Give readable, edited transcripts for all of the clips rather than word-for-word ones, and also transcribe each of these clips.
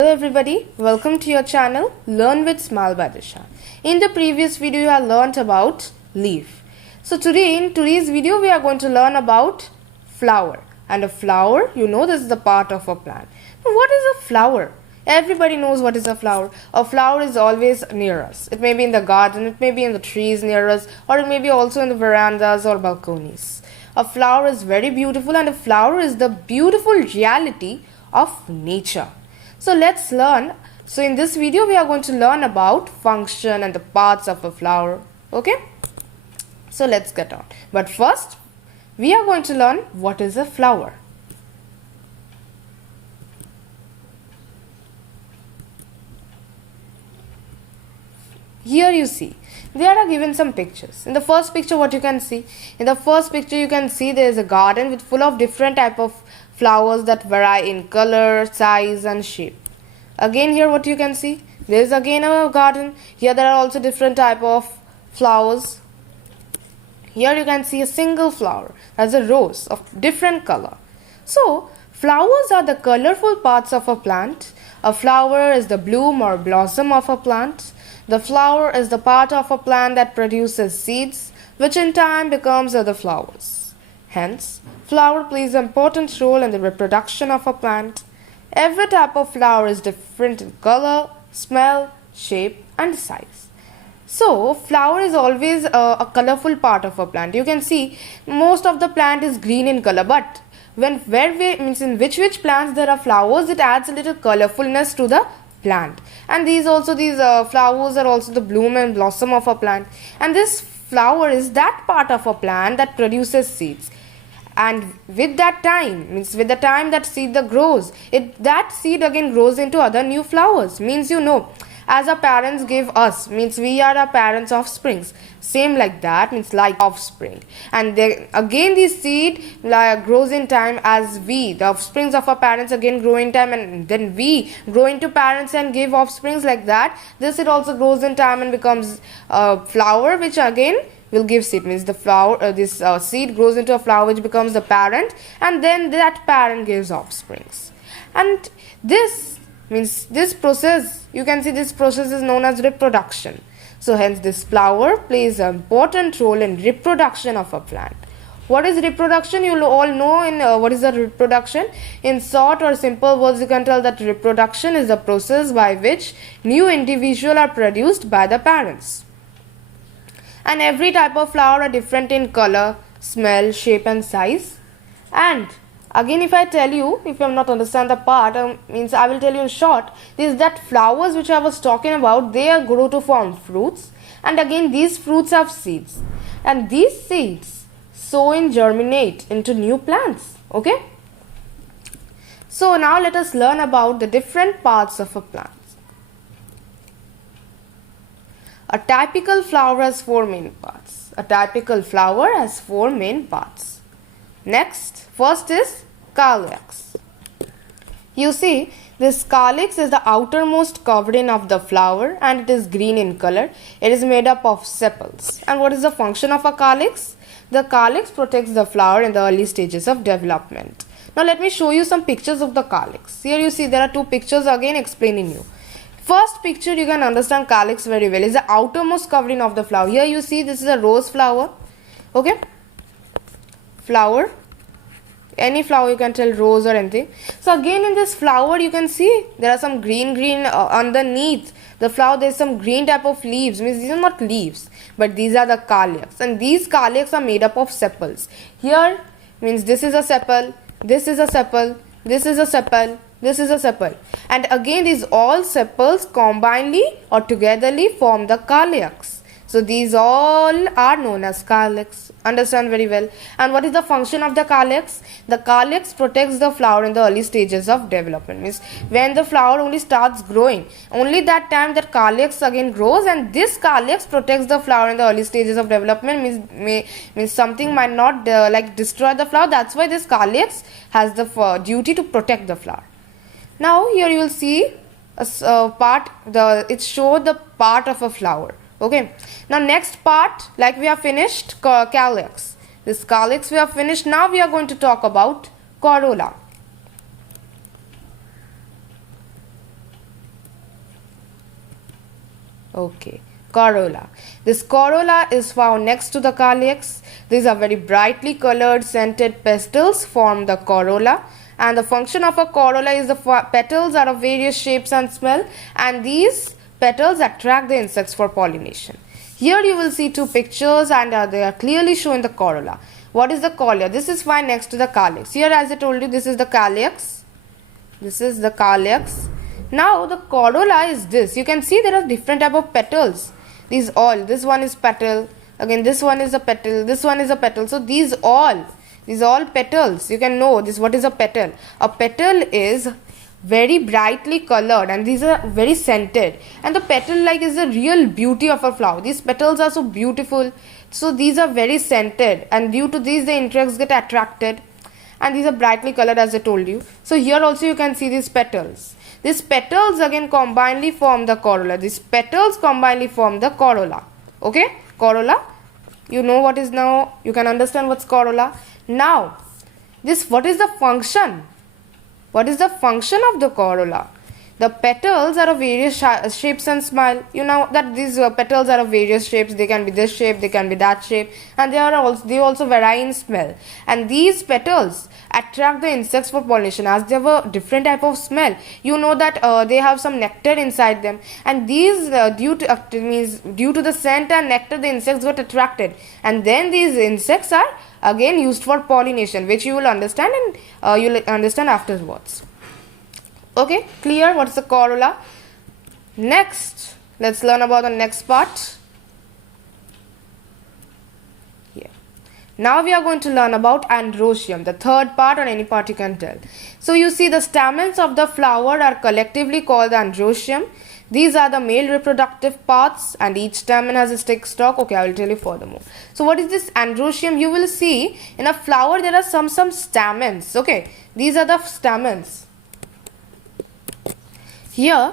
Hello everybody, welcome to your channel Learn with Smile by Disha. In the previous video you have learnt about leaf. So today in today's video we are going to learn about flower. And a flower, you know, this is the part of a plant. Now what is a flower? Everybody knows what is a flower. A flower is always near us. It may be in the garden, it may be in the trees near us, or it may be also in the verandas or balconies. A flower is very beautiful, and a flower is the beautiful reality of nature. So let's learn. So in this video we are going to learn about function and the parts of a flower. Okay. So let's get on. But first we are going to learn what is a flower. Here you see there are given some pictures. In the first picture what you can see? In the first picture you can see there is a garden with full of different type of flowers that vary in color, size and shape. Again here what you can see? There is again a garden. Here there are also different type of flowers. Here you can see a single flower. That's a rose of different color. So flowers are the colorful parts of a plant. A flower is the bloom or blossom of a plant. The flower is the part of a plant that produces seeds, which in time becomes other flowers. Hence, flower plays an important role in the reproduction of a plant. Every type of flower is different in color, smell, shape and size. So, flower is always a colorful part of a plant. You can see most of the plant is green in color, but in which plants there are flowers, it adds a little colorfulness to the plant. And these flowers are also the bloom and blossom of a plant. And this flower is that part of a plant that produces seeds. And with that time, with the time that seed grows, that seed again grows into other new flowers. As our parents give us, we are our parents' offsprings. Same like that, like offspring. And again this seed grows in time as the offsprings of our parents again grow in time, and then we grow into parents and give offsprings like that. This it also grows in time and becomes a flower, which again will give seed. The flower, this seed grows into a flower which becomes the parent, and then that parent gives offsprings. And this process, you can see this process is known as reproduction. So hence this flower plays an important role in reproduction of a plant. What is reproduction? You all know what is the reproduction. In short or simple words, you can tell that reproduction is the process by which new individuals are produced by the parents. And every type of flower are different in color, smell, shape and size. And again, if I tell you, if you have not understand the part, I will tell you in short, is that flowers which I was talking about, they grow to form fruits. And again, these fruits have seeds. And these seeds sow and germinate into new plants. Okay? So now let us learn about the different parts of a plant. A typical flower has four main parts. A typical flower has four main parts. Next, first is calyx. You see, this calyx is the outermost covering of the flower, and it is green in color. It is made up of sepals. And what is the function of a calyx? The calyx protects the flower in the early stages of development. Now let me show you some pictures of the calyx. Here you see there are two pictures again explaining you. First picture you can understand calyx very well is the outermost covering of the flower. Here you see this is a rose flower. Okay. Flower. Any flower you can tell, rose or anything. So again in this flower you can see there are some green underneath the flower. There is some green type of leaves. These are not leaves, but these are the calyx. And these calyx are made up of sepals. Here this is a sepal, this is a sepal, this is a sepal, this is a sepal. And again these all sepals combinedly or togetherly form the calyx. So these all are known as calyx. Understand very well. And what is the function of the calyx? The calyx protects the flower in the early stages of development. When the flower only starts growing, only that time that calyx again grows, and this calyx protects the flower in the early stages of development. Means something might not destroy the flower. That's why this calyx has the duty to protect the flower. Now here you will see it shows the part of a flower. Okay. Now next part, we have finished calyx. This calyx we have finished. Now we are going to talk about corolla. Okay, corolla. This corolla is found next to the calyx. These are very brightly colored scented petals form the corolla, and the function of a corolla is the petals are of various shapes and smell, and these petals attract the insects for pollination. Here you will see two pictures, and they are clearly showing the corolla. What is the corolla? This is found next to the calyx. Here, as I told you, this is the calyx. This is the calyx. Now the corolla is this. You can see there are different type of petals. This one is petal. Again, this one is a petal. This one is a petal. So these all petals. You can know this. What is a petal? A petal is very brightly colored, and these are very scented. And the petal is the real beauty of a flower. These petals are so beautiful. So these are very scented, and due to these the insects get attracted. And these are brightly colored, as I told you. So here also you can see these petals. These petals again combinedly form the corolla. These petals combinedly form the corolla. Okay, corolla. You know what is now. You can understand what's corolla. Now, what is the function? What is the function of the corolla? The petals are of various shapes and smile. You know that these petals are of various shapes. They can be this shape, they can be that shape, and they also vary in smell. And these petals attract the insects for pollination, as they have a different type of smell. You know that they have some nectar inside them, and these due to the scent and nectar, the insects got attracted, and then these insects are again used for pollination, which you will understand, and you will understand afterwards. Okay, clear what's the corolla? Next, let's learn about the next part. Here. Now we are going to learn about Androsium, the third part, or any part you can tell. So you see the stamens of the flower are collectively called the Androsium. These are the male reproductive parts, and each stamen has a stick stalk. Okay, I will tell you furthermore. So what is this Androsium? You will see in a flower there are some stamens. Okay, these are the stamens. Here,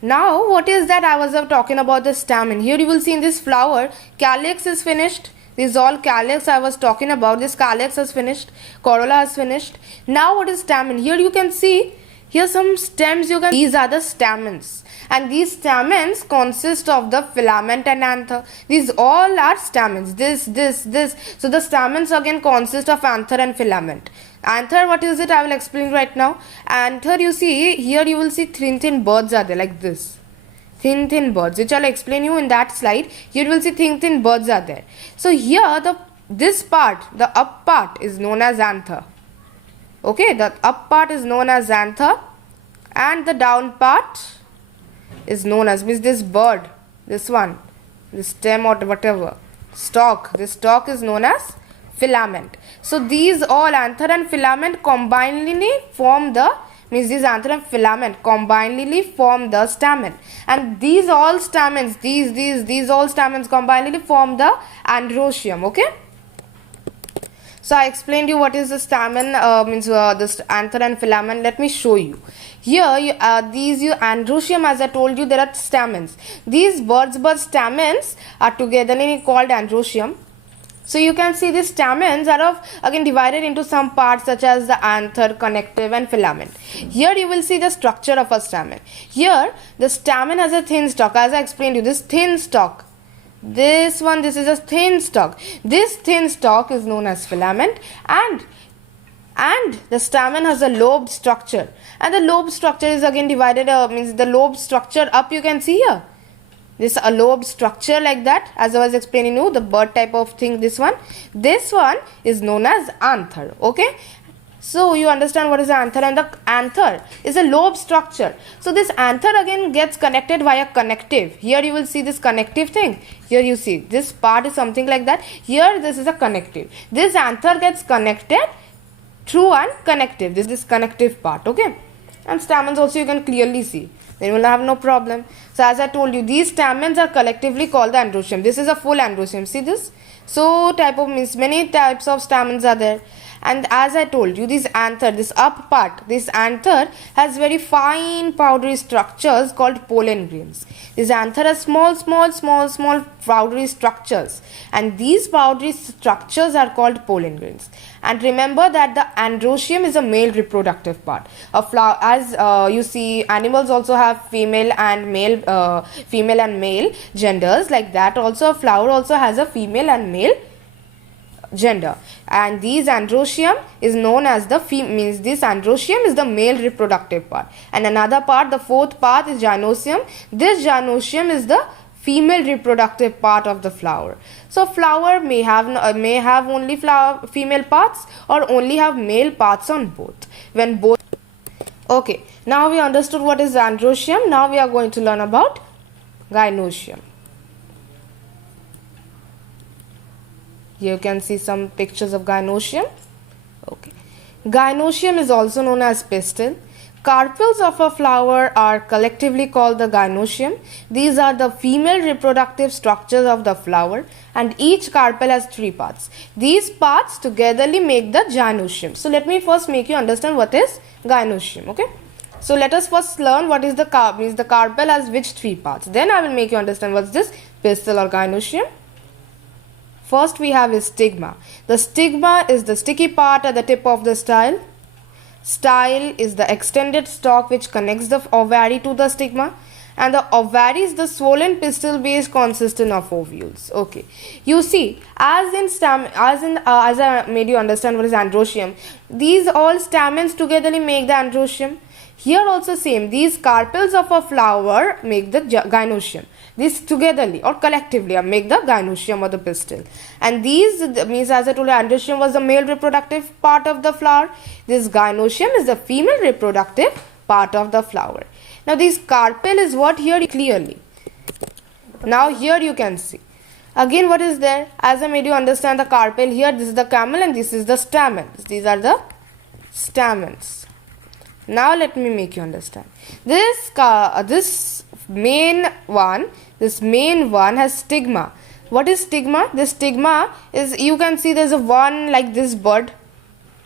now what is that? I was talking about the stamen. Here you will see in this flower, calyx is finished. This is all calyx I was talking about. This calyx is finished. Corolla has finished. Now what is stamen? Here you can see, here some stems these are the stamens. And these stamens consist of the filament and anther. These all are stamens. This. So the stamens again consist of anther and filament. Anther, what is it? I will explain right now. Anther, you see, here you will see thin buds are there like this. Thin buds, which I will explain you in that slide. Here you will see thin buds are there. So here this part, the up part is known as anther. Okay, the up part is known as anther, and the down part is known as, this bud, this one, this stem or whatever, stalk. This stalk is known as filament. So these all anther and filament combinedly form the, these anther and filament combinedly form the stamen, and these all stamens, these all stamens combinedly form the Androsium. Okay. So I explained you what is the stamen, this anther and filament. Let me show you. Here, Androsium, as I told you, there are stamens. These birds' stamens are togetherly called Androsium. So you can see these stamens are again divided into some parts such as the anther, connective, and filament. Here you will see the structure of a stamen. Here the stamen has a thin stalk, as I explained you. This thin stalk. This is a thin stalk. This thin stalk is known as filament, and the stamen has a lobed structure, and the lobed structure is again divided, the lobed structure up you can see here. This a lobed structure like that, as I was explaining you, the bird type of thing, this one is known as anther. Okay. So you understand what is anther, and the anther is a lobe structure. So this anther again gets connected via connective. Here you will see this connective thing. Here you see this part is something like that. Here this is a connective. This anther gets connected through an connective. This is connective part. Okay. And stamens also you can clearly see. Then you will have no problem. So as I told you, these stamens are collectively called the Androsium. This is a full Androsium. See this? So many types of stamens are there. And as I told you, this anther, this up part, this anther has very fine powdery structures called pollen grains. This anther has small powdery structures, and these powdery structures are called pollen grains. And remember that the androsium is a male reproductive part. A flower, as you see, animals also have female and male genders. Like that, also a flower also has a female and male gender, and these androsium is known as the this androsium is the male reproductive part, and another part, the fourth part, is gynausium. This gynausium is the female reproductive part of the flower. So flower may have only female parts or only have male parts on both. When both. Okay, now we understood what is androsium. Now we are going to learn about gynausium. Here you can see some pictures of gynausium. Okay. Gynausium is also known as pistil. Carpels of a flower are collectively called the gynausium. These are the female reproductive structures of the flower, and each carpel has 3 parts. These parts togetherly make the gynausium. So let me first make you understand what is gynausium. Okay. So let us first learn what is the carpel has which 3 parts. Then I will make you understand what is this pistil or gynausium. First we have is stigma. The stigma is the sticky part at the tip of the style. Style is the extended stalk which connects the ovary to the stigma, and the ovary is the swollen pistil base consisting of ovules. Okay, you see, as I made you understand what is androsium, these all stamens togetherly make the androsium. Here also same, these carpels of a flower make the gynausium. These togetherly or collectively make the gynausium or the pistil. And these means, as I told you, androsium was the male reproductive part of the flower. This gynausium is the female reproductive part of the flower. Now this carpel is what here clearly. Now here you can see. Again what is there? As I made you understand the carpel, here this is the camel and this is the stamens. These are the stamens. Now let me make you understand. This main one has stigma. What is stigma? This stigma is, you can see there's a one like this bird.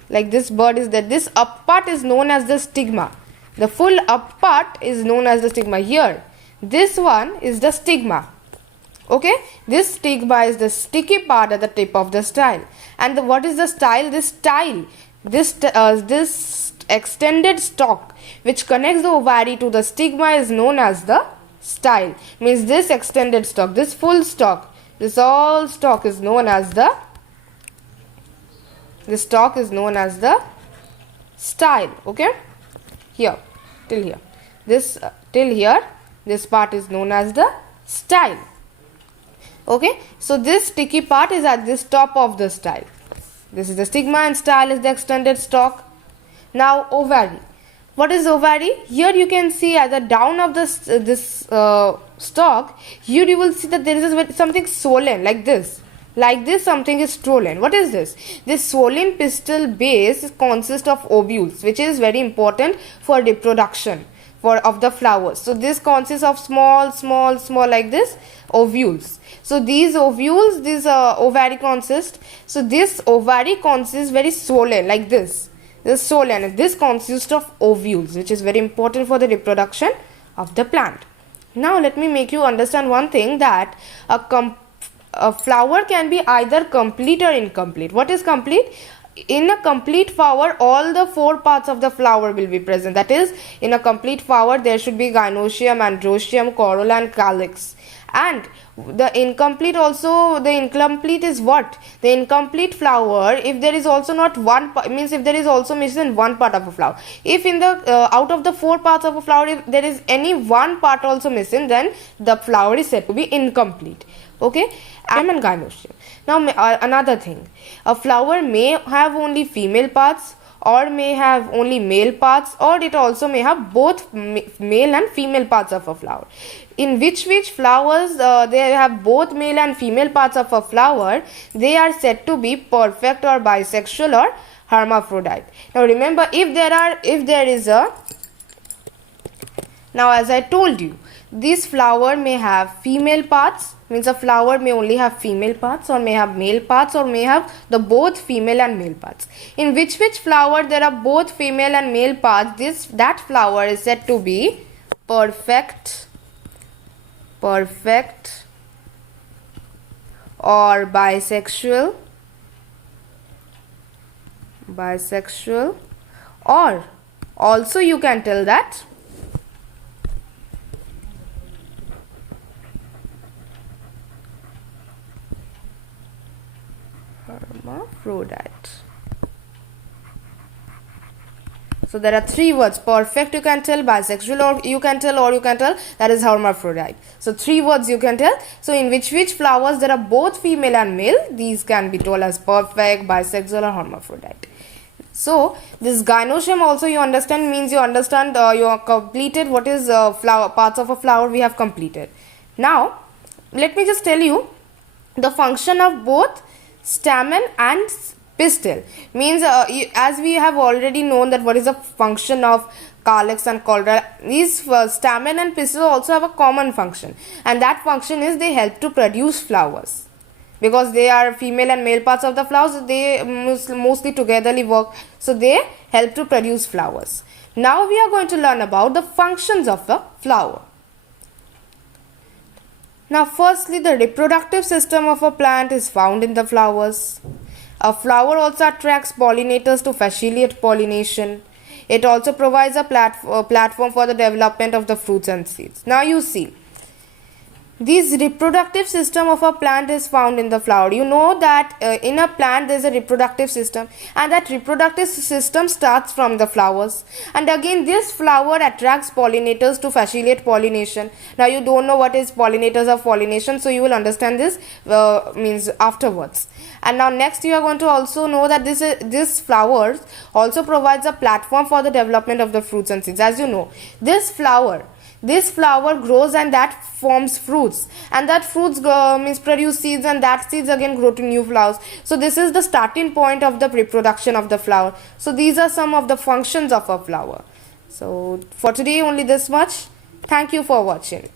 Like this bird is there. This up part is known as the stigma. The full up part is known as the stigma. Here, this one is the stigma. Okay, this stigma is the sticky part at the tip of the style. And what is the style? This extended stalk which connects the ovary to the stigma is known as the style. Means this extended stalk, this full stalk, this all stalk is known as the style. Okay, here till here, this part is known as the style. Okay, so this sticky part is at this top of the style. This is the stigma and style is the extended stalk. Now ovary. What is ovary? Here you can see at the down of this stalk. Here you will see that there is something swollen like this. Like this, something is swollen. What is this? This swollen pistil base consists of ovules, which is very important for reproduction of the flowers. So this consists of small like this ovules. So these ovules, this ovary consists. So this ovary consists very swollen like this. This is swollen, and this consists of ovules, which is very important for the reproduction of the plant. Now let me make you understand one thing, that a flower can be either complete or incomplete. What is complete? In a complete flower, all the 4 parts of the flower will be present. That is, in a complete flower, there should be Gynausium, Androsium, Corolla and Calyx. And the incomplete is what? The incomplete flower, if there is also not one part, means if there is also missing one part of a flower. If in the out of the 4 parts of a flower, if there is any one part also missing, then the flower is said to be incomplete. Okay, and gynausium. Now another thing, a flower may have only female parts, or may have only male parts, or it also may have both male and female parts of a flower. In which flowers they have both male and female parts of a flower, they are said to be perfect or bisexual or hermaphrodite. Now remember, now as I told you, this flower may have female parts means a flower may only have female parts or may have male parts or may have the both female and male parts. In which flower there are both female and male parts, that flower is said to be perfect or bisexual, or also you can tell that hermaphrodite. So there are three words: perfect you can tell, bisexual or you can tell that is hermaphrodite. So three words you can tell. So in which flowers there are both female and male, these can be told as perfect, bisexual or hermaphrodite. So this gynosium also you understand, means you understand you have completed what is flower, parts of a flower we have completed. Now let me just tell you the function of both stamen and pistil. Means as we have already known that what is the function of calyx and corolla, these stamen and pistil also have a common function, and that function is they help to produce flowers. Because they are female and male parts of the flowers, they mostly togetherly work, so they help to produce flowers. Now we are going to learn about the functions of the flower. Now firstly, the reproductive system of a plant is found in the flowers. A flower also attracts pollinators to facilitate pollination. It also provides a platform for the development of the fruits and seeds. Now you see, this reproductive system of a plant is found in the flower. You know that in a plant there is a reproductive system, and that reproductive system starts from the flowers, and again this flower attracts pollinators to facilitate pollination. Now you don't know what is pollinators or pollination, so you will understand this means afterwards. And now next you are going to also know that this flowers also provides a platform for the development of the fruits and seeds. As you know, this flower grows and that forms fruits, and that fruits means produce seeds, and that seeds again grow to new flowers. So this is the starting point of the reproduction of the flower. So these are some of the functions of a flower. So for today only this much. Thank you for watching.